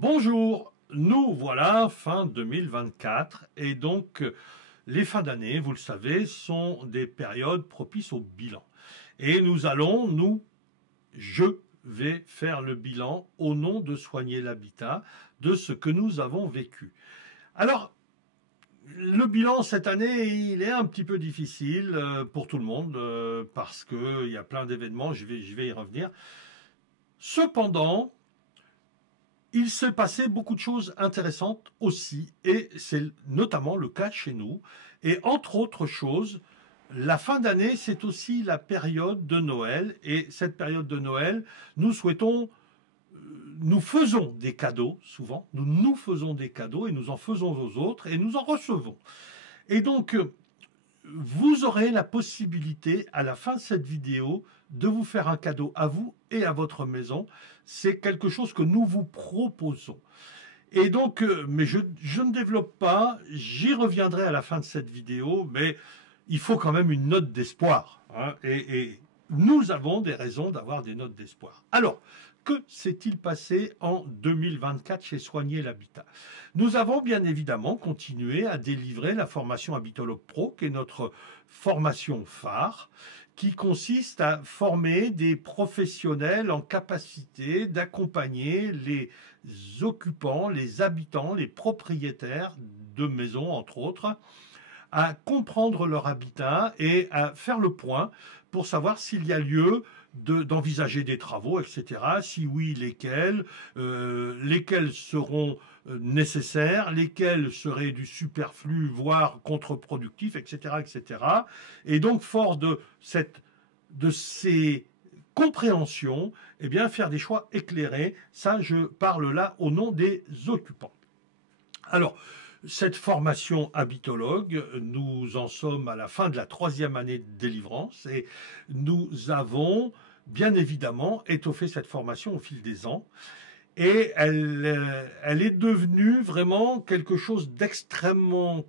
Bonjour, nous voilà fin 2024 et donc les fins d'année, vous le savez, sont des périodes propices au bilan. Et je vais faire le bilan au nom de Soigner l'Habitat de ce que nous avons vécu. Alors, le bilan cette année, il est un petit peu difficile pour tout le monde parce qu'il y a plein d'événements, je vais y revenir. Cependant, il s'est passé beaucoup de choses intéressantes aussi, et c'est notamment le cas chez nous. Et entre autres choses, la fin d'année, c'est aussi la période de Noël. Et cette période de Noël, nous souhaitons, nous faisons des cadeaux, souvent, nous faisons des cadeaux et nous en faisons aux autres et nous en recevons. Et donc, vous aurez la possibilité, à la fin de cette vidéo, de vous faire un cadeau à vous et à votre maison. C'est quelque chose que nous vous proposons. Et donc, mais je ne développe pas, j'y reviendrai à la fin de cette vidéo, mais il faut quand même une note d'espoir, hein, et nous avons des raisons d'avoir des notes d'espoir. Alors, que s'est-il passé en 2024 chez Soigner l'Habitat? Nous avons bien évidemment continué à délivrer la formation Habitologue Pro, qui est notre formation phare, qui consiste à former des professionnels en capacité d'accompagner les occupants, les habitants, les propriétaires de maisons, entre autres, à comprendre leur habitat et à faire le point pour savoir s'il y a lieu d'envisager des travaux, etc. Si oui, lesquels seront nécessaires, lesquels seraient du superflu, voire contre-productif, etc., etc. Et donc, fort de ces compréhensions, eh bien, faire des choix éclairés. Ça, je parle là au nom des occupants. Alors, cette formation habitologue, nous en sommes à la fin de la 3e année de délivrance et nous avons bien évidemment étoffé cette formation au fil des ans et elle est devenue vraiment quelque chose d'extrêmement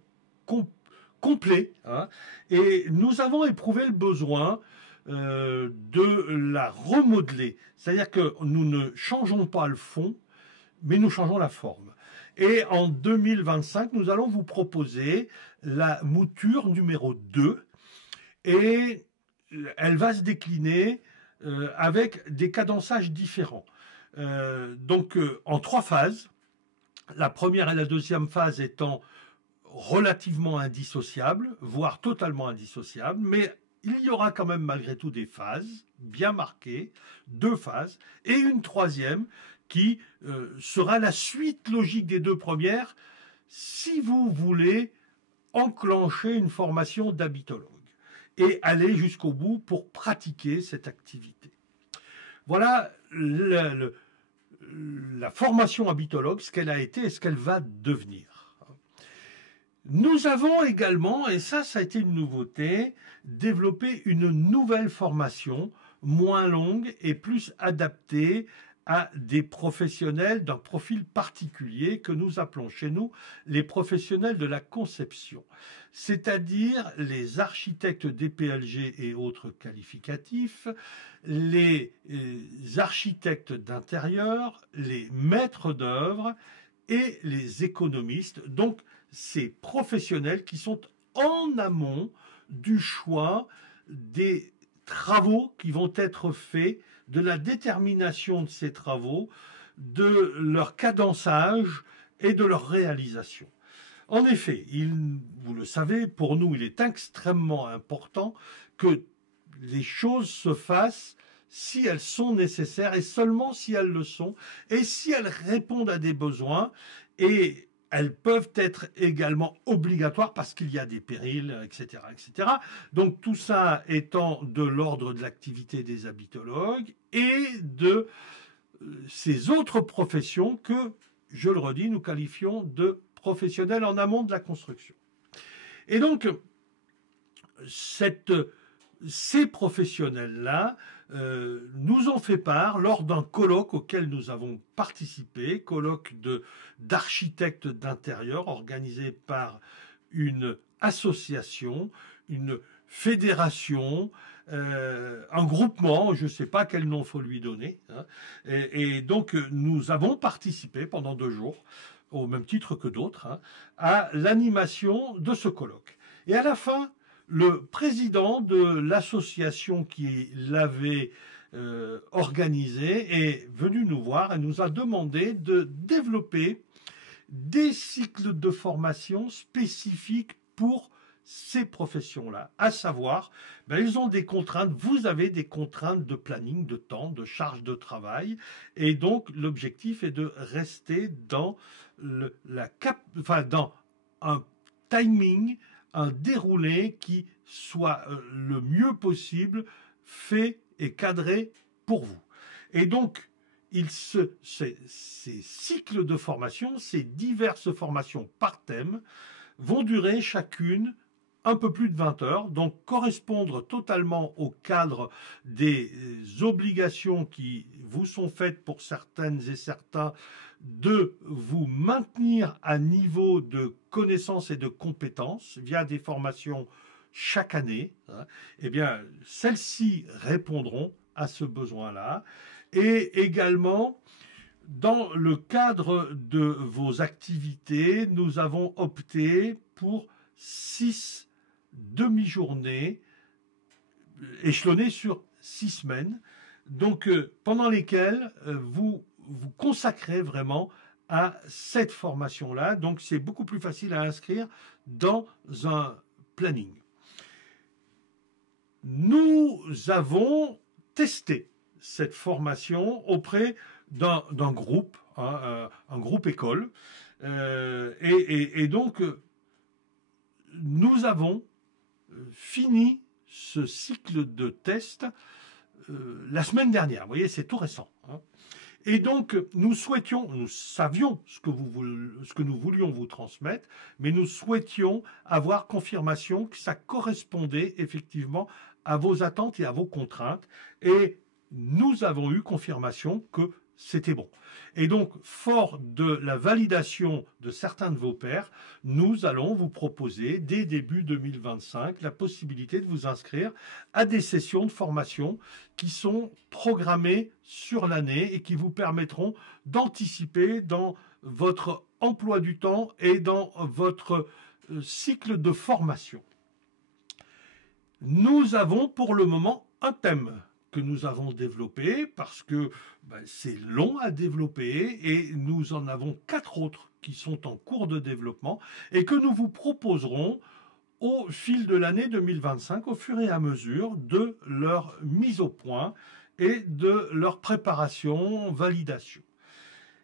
complet, hein, et nous avons éprouvé le besoin de la remodeler. C'est-à-dire que nous ne changeons pas le fond, mais nous changeons la forme. Et en 2025, nous allons vous proposer la mouture numéro 2 et elle va se décliner avec des cadençages différents. En 3 phases. La première et la deuxième phase étant relativement indissociables, voire totalement indissociables, mais il y aura quand même malgré tout des phases bien marquées, 2 phases, et une troisième qui sera la suite logique des 2 premières si vous voulez enclencher une formation d'habitologue et aller jusqu'au bout pour pratiquer cette activité. Voilà la formation habitologue, ce qu'elle a été et ce qu'elle va devenir. Nous avons également, et ça a été une nouveauté, développé une nouvelle formation moins longue et plus adaptée à des professionnels d'un profil particulier que nous appelons chez nous les professionnels de la conception, c'est-à-dire les architectes DPLG et autres qualificatifs, les architectes d'intérieur, les maîtres d'œuvre et les économistes, donc ces professionnels qui sont en amont du choix des travaux qui vont être faits, de la détermination de ces travaux, de leur cadençage et de leur réalisation. En effet, vous le savez, pour nous, il est extrêmement important que les choses se fassent si elles sont nécessaires et seulement si elles le sont et si elles répondent à des besoins, et elles peuvent être également obligatoires parce qu'il y a des périls, etc., etc. Donc tout ça étant de l'ordre de l'activité des habitologues et de ces autres professions que, je le redis, nous qualifions de professionnels en amont de la construction. Et donc, ces professionnels-là nous ont fait part lors d'un colloque auquel nous avons participé, colloque d'architectes d'intérieur organisé par une association, une fédération un groupement, je ne sais pas quel nom il faut lui donner, hein, et donc nous avons participé pendant 2 jours, au même titre que d'autres, hein, à l'animation de ce colloque. Et à la fin, le président de l'association qui l'avait organisé est venu nous voir et nous a demandé de développer des cycles de formation spécifiques pour ces professions-là, à savoir, ils ont des contraintes, vous avez des contraintes de planning, de temps, de charge de travail, et donc l'objectif est de rester dans, dans un timing, un déroulé qui soit le mieux possible fait et cadré pour vous. Et donc, ces cycles de formation, ces diverses formations par thème, vont durer chacune un peu plus de 20 heures, donc correspondre totalement au cadre des obligations qui vous sont faites pour certaines et certains de vous maintenir à niveau de connaissances et de compétences via des formations chaque année. Eh bien, celles-ci répondront à ce besoin-là. Et également, dans le cadre de vos activités, nous avons opté pour 6 demi-journées échelonnées sur 6 semaines, donc pendant lesquelles vous vous consacrez vraiment à cette formation-là. Donc c'est beaucoup plus facile à inscrire dans un planning. Nous avons testé cette formation auprès d'un groupe, hein, un groupe école, et donc nous avons fini ce cycle de tests la semaine dernière. Vous voyez, c'est tout récent, hein. Et donc, nous savions ce que nous voulions vous transmettre, mais nous souhaitions avoir confirmation que ça correspondait effectivement à vos attentes et à vos contraintes. Et nous avons eu confirmation que c'était bon. Et donc, fort de la validation de certains de vos pairs, nous allons vous proposer, dès début 2025, la possibilité de vous inscrire à des sessions de formation qui sont programmées sur l'année et qui vous permettront d'anticiper dans votre emploi du temps et dans votre cycle de formation. Nous avons pour le moment un thème que nous avons développé parce que c'est long à développer et nous en avons 4 autres qui sont en cours de développement et que nous vous proposerons au fil de l'année 2025 au fur et à mesure de leur mise au point et de leur préparation, validation.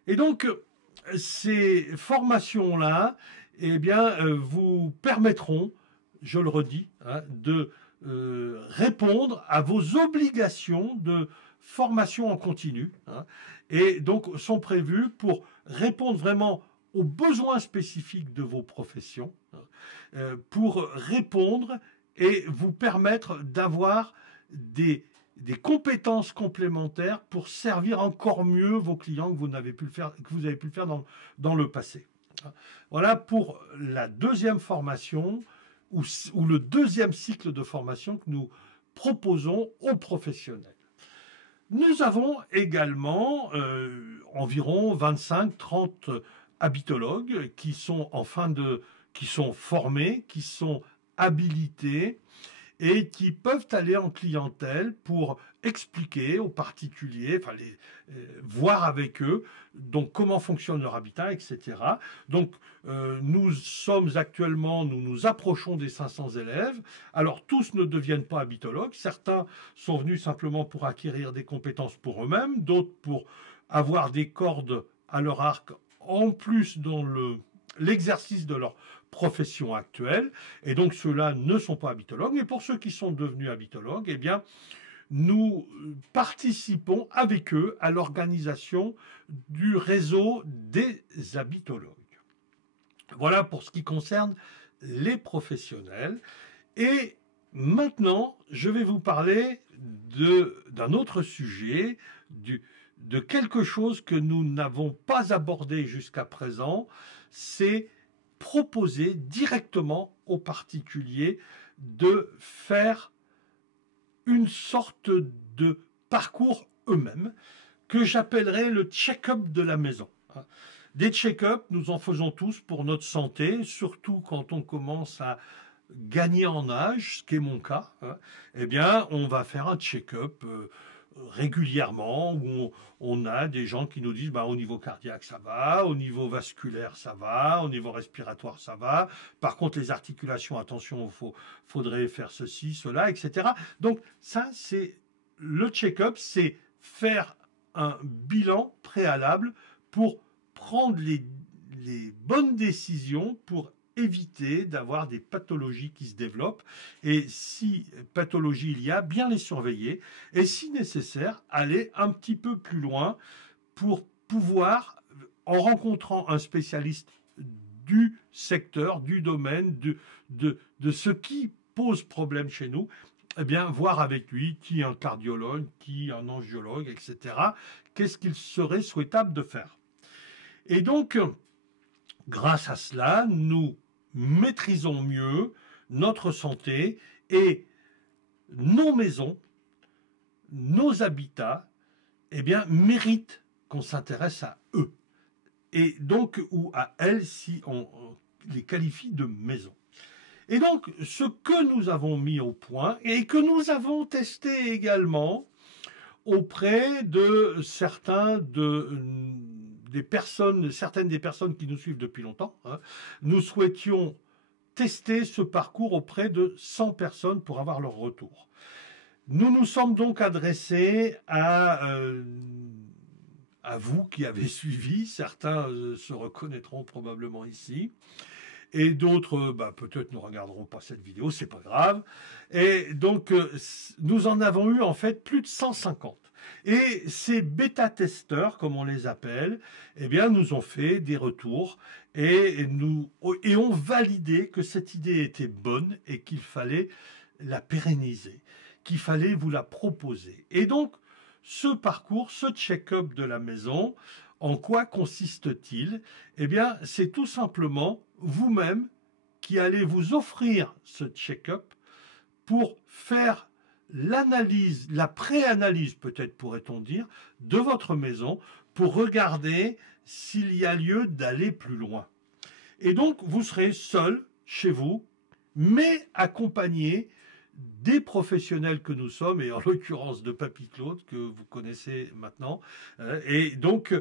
Et donc, ces formations-là, eh bien, vous permettront, je le redis, hein, de répondre à vos obligations de formation en continu, hein, et donc sont prévues pour répondre vraiment aux besoins spécifiques de vos professions, pour répondre et vous permettre d'avoir des compétences complémentaires pour servir encore mieux vos clients que vous avez pu le faire dans le passé. Voilà pour la deuxième formation ou le deuxième cycle de formation que nous proposons aux professionnels. Nous avons également environ 25-30 habitologues qui sont qui sont formés, qui sont habilités et qui peuvent aller en clientèle pour expliquer aux particuliers, voir avec eux, donc comment fonctionne leur habitat, etc. Donc nous nous approchons des 500 élèves. Alors tous ne deviennent pas habitologues, certains sont venus simplement pour acquérir des compétences pour eux-mêmes, d'autres pour avoir des cordes à leur arc en plus dans l'exercice de leur profession actuelle, et donc ceux-là ne sont pas habitologues. Mais pour ceux qui sont devenus habitologues, eh bien, nous participons avec eux à l'organisation du réseau des habitologues. Voilà pour ce qui concerne les professionnels. Et maintenant, je vais vous parler d'un autre sujet, de quelque chose que nous n'avons pas abordé jusqu'à présent, c'est proposer directement aux particuliers de faire une sorte de parcours eux-mêmes que j'appellerais le check-up de la maison. Des check-up, nous en faisons tous pour notre santé, surtout quand on commence à gagner en âge, ce qui est mon cas. Eh bien, on va faire un check-up régulièrement où on a des gens qui nous disent bah, au niveau cardiaque ça va, au niveau vasculaire ça va, au niveau respiratoire ça va. Par contre les articulations, attention, faudrait faire ceci, cela, etc. Donc ça c'est le check-up, c'est faire un bilan préalable pour prendre les bonnes décisions pour éviter d'avoir des pathologies qui se développent et si pathologie il y a, bien les surveiller et si nécessaire, aller un petit peu plus loin pour pouvoir, en rencontrant un spécialiste du secteur, du domaine, de ce qui pose problème chez nous, eh bien, voir avec lui, qui un cardiologue, qui un angiologue, etc., qu'est-ce qu'il serait souhaitable de faire. Et donc, grâce à cela, nous maîtrisons mieux notre santé et nos maisons, nos habitats, eh bien, méritent qu'on s'intéresse à eux. Et donc, ou à elles si on les qualifie de maisons. Et donc, ce que nous avons mis au point et que nous avons testé également auprès de certaines des personnes qui nous suivent depuis longtemps, nous souhaitions tester ce parcours auprès de 100 personnes pour avoir leur retour. Nous nous sommes donc adressés à vous qui avez suivi, certains se reconnaîtront probablement ici, et d'autres peut-être ne regarderont pas cette vidéo, c'est pas grave. Et donc nous en avons eu en fait plus de 150. Et ces bêta-testeurs, comme on les appelle, eh bien, nous ont fait des retours et ont validé que cette idée était bonne et qu'il fallait la pérenniser, qu'il fallait vous la proposer. Et donc, ce parcours, ce check-up de la maison, en quoi consiste-t-il? Eh bien, c'est tout simplement vous-même qui allez vous offrir ce check-up pour faire l'analyse, la pré-analyse peut-être pourrait-on dire, de votre maison pour regarder s'il y a lieu d'aller plus loin. Et donc vous serez seul chez vous, mais accompagné des professionnels que nous sommes, et en l'occurrence de Papy Claude, que vous connaissez maintenant. Et donc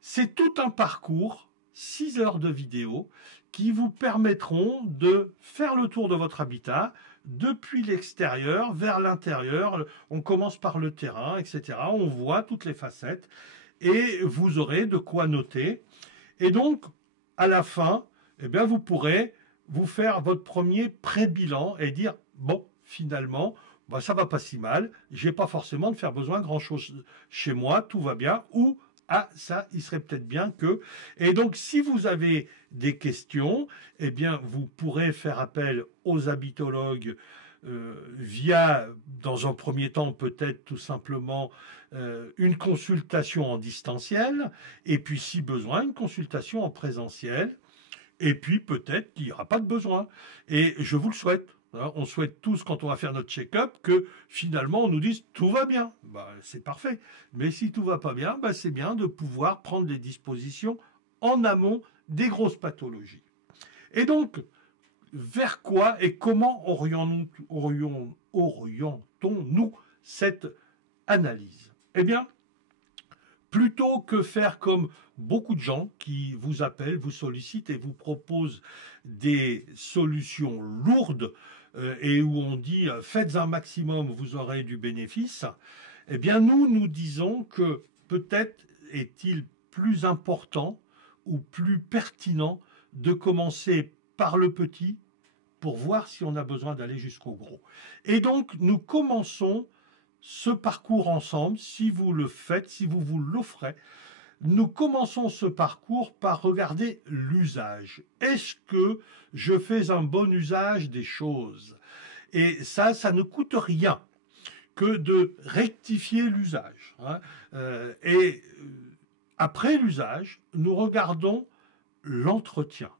c'est tout un parcours, 6 heures de vidéo, qui vous permettront de faire le tour de votre habitat, depuis l'extérieur vers l'intérieur. On commence par le terrain, etc. On voit toutes les facettes et vous aurez de quoi noter. Et donc, à la fin, eh bien, vous pourrez vous faire votre premier pré-bilan et dire, bon, finalement, ça va pas si mal, j'ai pas forcément de faire besoin de grand-chose chez moi, tout va bien, ou ah, ça, il serait peut-être bien que... Et donc, si vous avez des questions, eh bien, vous pourrez faire appel aux habitologues via, dans un premier temps, peut-être tout simplement une consultation en distanciel, et puis, si besoin, une consultation en présentiel, et puis peut-être qu'il n'y aura pas de besoin. Et je vous le souhaite. On souhaite tous, quand on va faire notre check-up, que finalement on nous dise tout va bien. C'est parfait. Mais si tout va pas bien, c'est bien de pouvoir prendre des dispositions en amont des grosses pathologies. Et donc, vers quoi et comment orientons-nous cette analyse? Eh bien, plutôt que faire comme beaucoup de gens qui vous appellent, vous sollicitent et vous proposent des solutions lourdes et où on dit faites un maximum, vous aurez du bénéfice, eh bien nous disons que peut-être est-il plus important ou plus pertinent de commencer par le petit pour voir si on a besoin d'aller jusqu'au gros. Et donc nous commençons ce parcours ensemble, si vous le faites, si vous vous l'offrez. Nous commençons ce parcours par regarder l'usage. Est-ce que je fais un bon usage des choses? Et ça ne coûte rien que de rectifier l'usage. Et après l'usage, nous regardons l'entretien.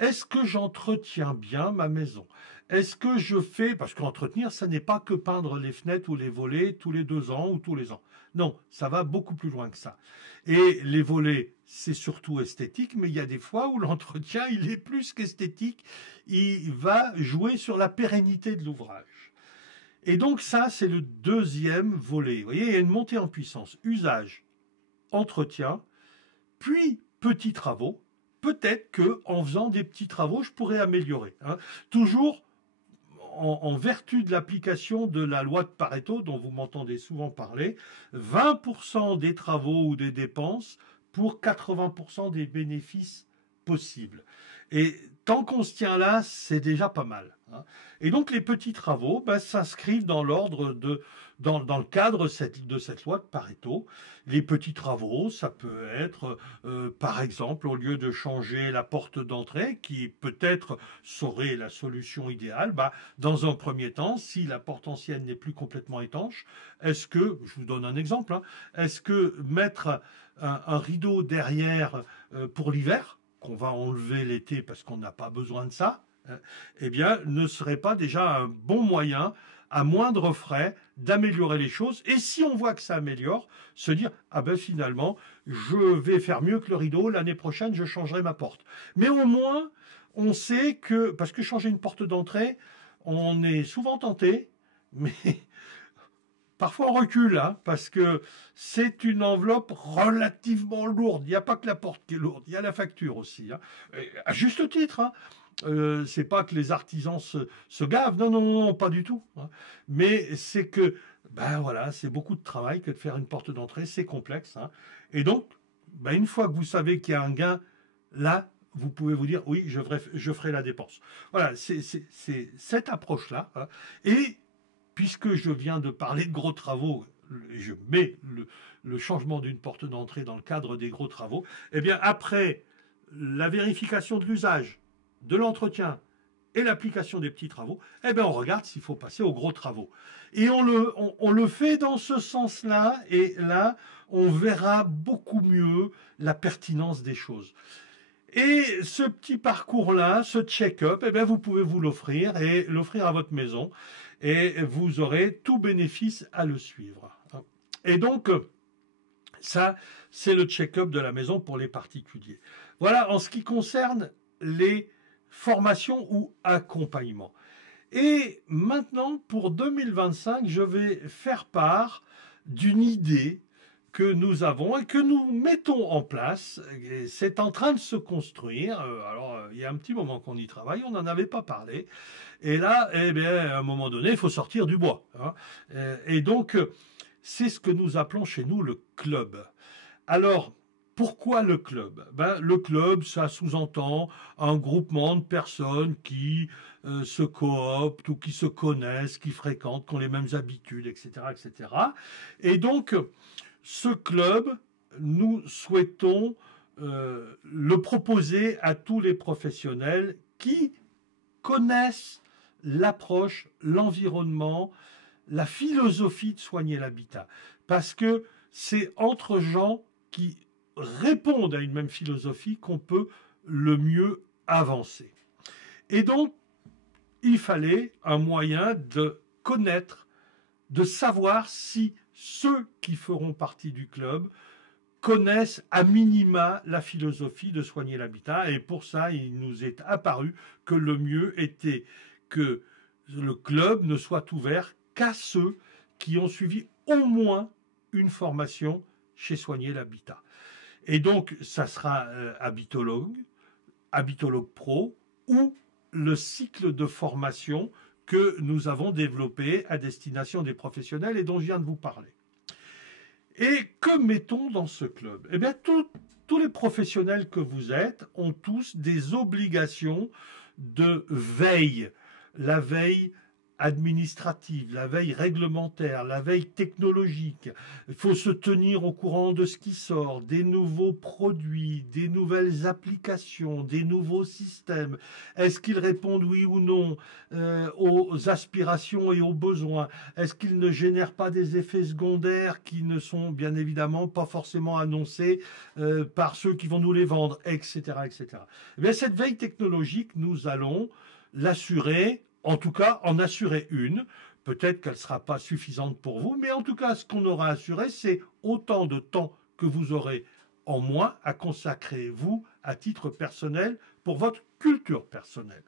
est-ce que j'entretiens bien ma maison? Est-ce que je fais, parce qu'entretenir, ça n'est pas que peindre les fenêtres ou les volets tous les 2 ans ou tous les ans. Non, ça va beaucoup plus loin que ça. Et les volets, c'est surtout esthétique, mais il y a des fois où l'entretien, il est plus qu'esthétique, il va jouer sur la pérennité de l'ouvrage. Et donc ça, c'est le deuxième volet. Vous voyez, il y a une montée en puissance. Usage, entretien, puis petits travaux. Peut-être qu'en faisant des petits travaux, je pourrais améliorer. Hein. Toujours en vertu de l'application de la loi de Pareto, dont vous m'entendez souvent parler, 20% des travaux ou des dépenses pour 80% des bénéfices possibles. Et tant qu'on se tient là, c'est déjà pas mal. Hein. Et donc les petits travaux s'inscrivent dans l'ordre dans le cadre de cette loi de Pareto. Les petits travaux, ça peut être, par exemple, au lieu de changer la porte d'entrée, qui peut-être serait la solution idéale, dans un premier temps, si la porte ancienne n'est plus complètement étanche, est-ce que, je vous donne un exemple, hein, est-ce que mettre un rideau derrière pour l'hiver, qu'on va enlever l'été parce qu'on n'a pas besoin de ça, eh bien, ne serait pas déjà un bon moyen, à moindre frais, d'améliorer les choses. Et si on voit que ça améliore, se dire, ah ben finalement, je vais faire mieux que le rideau, l'année prochaine, je changerai ma porte. Mais au moins, on sait que, parce que changer une porte d'entrée, on est souvent tenté, mais parfois on recule, hein, parce que c'est une enveloppe relativement lourde. Il n'y a pas que la porte qui est lourde, il y a la facture aussi. Hein. À juste titre, hein. C'est pas que les artisans se gavent, non, non, non, pas du tout. Hein. Mais c'est que, voilà, c'est beaucoup de travail que de faire une porte d'entrée, c'est complexe. Hein. Et donc, une fois que vous savez qu'il y a un gain, là, vous pouvez vous dire, oui, je ferai la dépense. Voilà, c'est cette approche-là. Hein. Et puisque je viens de parler de gros travaux, je mets le changement d'une porte d'entrée dans le cadre des gros travaux, eh bien, après la vérification de l'usage, de l'entretien et l'application des petits travaux, eh bien, on regarde s'il faut passer aux gros travaux. Et on le fait dans ce sens-là, et là, on verra beaucoup mieux la pertinence des choses. Et ce petit parcours-là, ce check-up, eh bien, vous pouvez vous l'offrir et l'offrir à votre maison, et vous aurez tout bénéfice à le suivre. Et donc, ça, c'est le check-up de la maison pour les particuliers. Voilà en ce qui concerne les formation ou accompagnement. Et maintenant, pour 2025, je vais faire part d'une idée que nous avons et que nous mettons en place. C'est en train de se construire. Alors, il y a un petit moment qu'on y travaille, on n'en avait pas parlé. Et là, eh bien, à un moment donné, il faut sortir du bois. Hein. Et donc, c'est ce que nous appelons chez nous le club. Alors, pourquoi le club? Le club, ça sous-entend un groupement de personnes qui se cooptent ou qui se connaissent, qui fréquentent, qui ont les mêmes habitudes, etc., etc. Et donc, ce club, nous souhaitons le proposer à tous les professionnels qui connaissent l'approche, l'environnement, la philosophie de soigner l'habitat. Parce que c'est entre gens qui répondent à une même philosophie qu'on peut le mieux avancer. Et donc, il fallait un moyen de connaître, de savoir si ceux qui feront partie du club connaissent à minima la philosophie de soigner l'habitat. Et pour ça, il nous est apparu que le mieux était que le club ne soit ouvert qu'à ceux qui ont suivi au moins une formation chez Soigner l'Habitat. Et donc, ça sera Habitologue Pro ou le cycle de formation que nous avons développé à destination des professionnels et dont je viens de vous parler. Et que mettons dans ce club? Eh bien, tous les professionnels que vous êtes ont tous des obligations de veille. La veille administrative, la veille réglementaire, la veille technologique. Il faut se tenir au courant de ce qui sort, des nouveaux produits, des nouvelles applications, des nouveaux systèmes. Est-ce qu'ils répondent oui ou non aux aspirations et aux besoins? Est-ce qu'ils ne génèrent pas des effets secondaires qui ne sont bien évidemment pas forcément annoncés par ceux qui vont nous les vendre, etc., etc. Eh bien, cette veille technologique, nous allons l'assurer, en tout cas en assurer une. Peut-être qu'elle ne sera pas suffisante pour vous, mais en tout cas, ce qu'on aura assuré, c'est autant de temps que vous aurez en moins à consacrer, vous, à titre personnel, pour votre culture personnelle.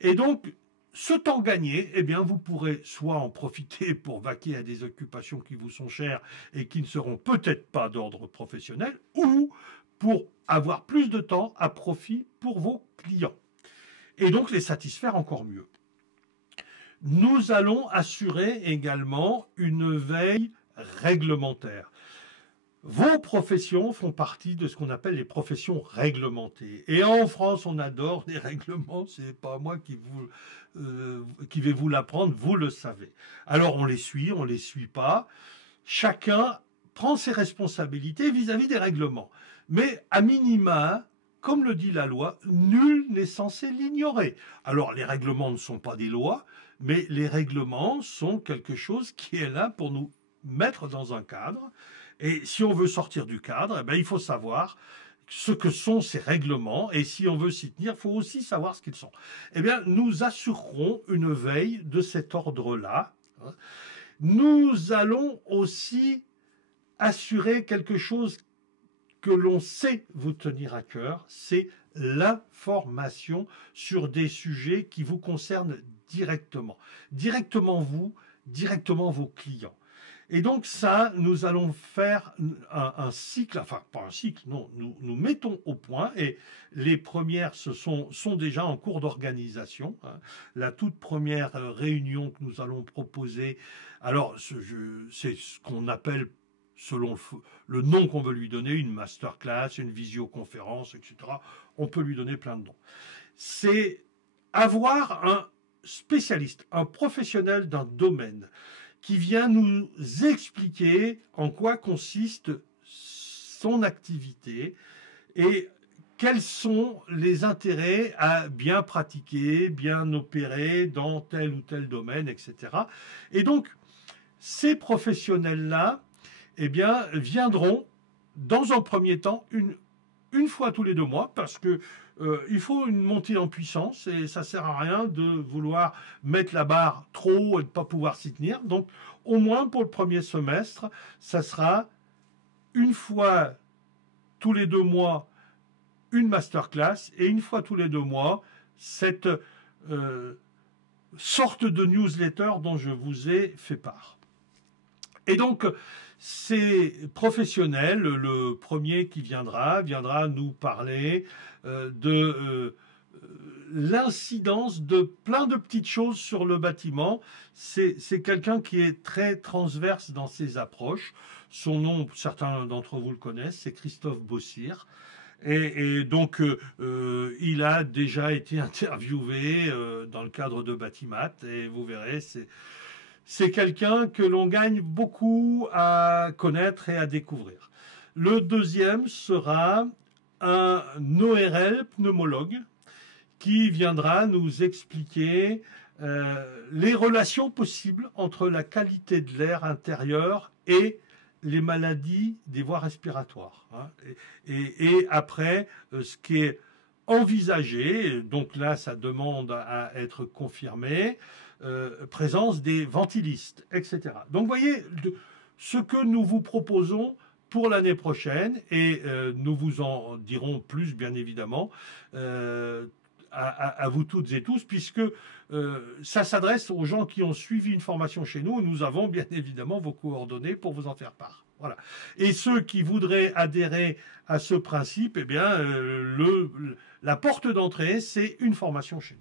Et donc, ce temps gagné, eh bien, vous pourrez soit en profiter pour vaquer à des occupations qui vous sont chères et qui ne seront peut-être pas d'ordre professionnel, ou pour avoir plus de temps à profit pour vos clients. Et donc les satisfaire encore mieux. Nous allons assurer également une veille réglementaire. Vos professions font partie de ce qu'on appelle les professions réglementées. Et en France, on adore les règlements, c'est pas moi qui vais vous l'apprendre, vous le savez. Alors on les suit pas. Chacun prend ses responsabilités vis-à-vis des règlements. Mais à minima, comme le dit la loi, nul n'est censé l'ignorer. Alors les règlements ne sont pas des lois, mais les règlements sont quelque chose qui est là pour nous mettre dans un cadre. Et si on veut sortir du cadre, eh bien, il faut savoir ce que sont ces règlements. Et si on veut s'y tenir, il faut aussi savoir ce qu'ils sont. Eh bien, nous assurerons une veille de cet ordre-là. Nous allons aussi assurer quelque chose que l'on sait vous tenir à cœur, c'est l'information sur des sujets qui vous concernent directement. Directement vous, directement vos clients. Et donc ça, nous allons faire un cycle, enfin pas un cycle, non, nous mettons au point, et les premières sont déjà en cours d'organisation. La toute première réunion que nous allons proposer, alors c'est ce qu'on appelle, selon le nom qu'on veut lui donner, une masterclass, une visioconférence, etc. On peut lui donner plein de noms. C'est avoir un spécialiste, un professionnel d'un domaine qui vient nous expliquer en quoi consiste son activité et quels sont les intérêts à bien pratiquer, bien opérer dans tel ou tel domaine, etc. Et donc, ces professionnels-là, eh bien, viendront dans un premier temps une fois tous les 2 mois, parce que il faut une montée en puissance et ça sert à rien de vouloir mettre la barre trop haut et de ne pas pouvoir s'y tenir. Donc, au moins pour le premier semestre, ça sera une fois tous les 2 mois une masterclass et une fois tous les 2 mois cette sorte de newsletter dont je vous ai fait part. Et donc, ces professionnels, le premier qui viendra nous parler de l'incidence de plein de petites choses sur le bâtiment. C'est quelqu'un qui est très transverse dans ses approches. Son nom, certains d'entre vous le connaissent, c'est Christophe Bossir. Et donc, il a déjà été interviewé dans le cadre de Batimat, et vous verrez, c'est quelqu'un que l'on gagne beaucoup à connaître et à découvrir. Le deuxième sera un ORL pneumologue qui viendra nous expliquer les relations possibles entre la qualité de l'air intérieur et les maladies des voies respiratoires. Et après, ce qui est envisagé, donc là ça demande à être confirmé, présence des ventilistes, etc. Donc vous voyez ce que nous vous proposons pour l'année prochaine, et nous vous en dirons plus bien évidemment à vous toutes et tous, puisque ça s'adresse aux gens qui ont suivi une formation chez nous. Nous avons bien évidemment vos coordonnées pour vous en faire part. Voilà. Et ceux qui voudraient adhérer à ce principe, eh bien, la porte d'entrée, c'est une formation chez nous.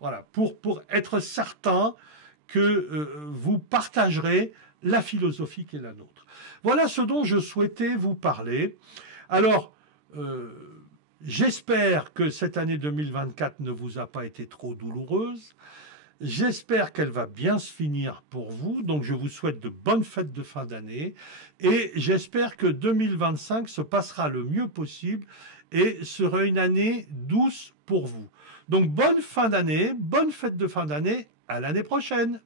Voilà, pour être certain que vous partagerez la philosophie qui est la nôtre. Voilà ce dont je souhaitais vous parler. Alors, j'espère que cette année 2024 ne vous a pas été trop douloureuse. J'espère qu'elle va bien se finir pour vous. Donc, je vous souhaite de bonnes fêtes de fin d'année. Et j'espère que 2025 se passera le mieux possible et sera une année douce pour vous. Donc, bonne fin d'année, bonne fête de fin d'année. À l'année prochaine.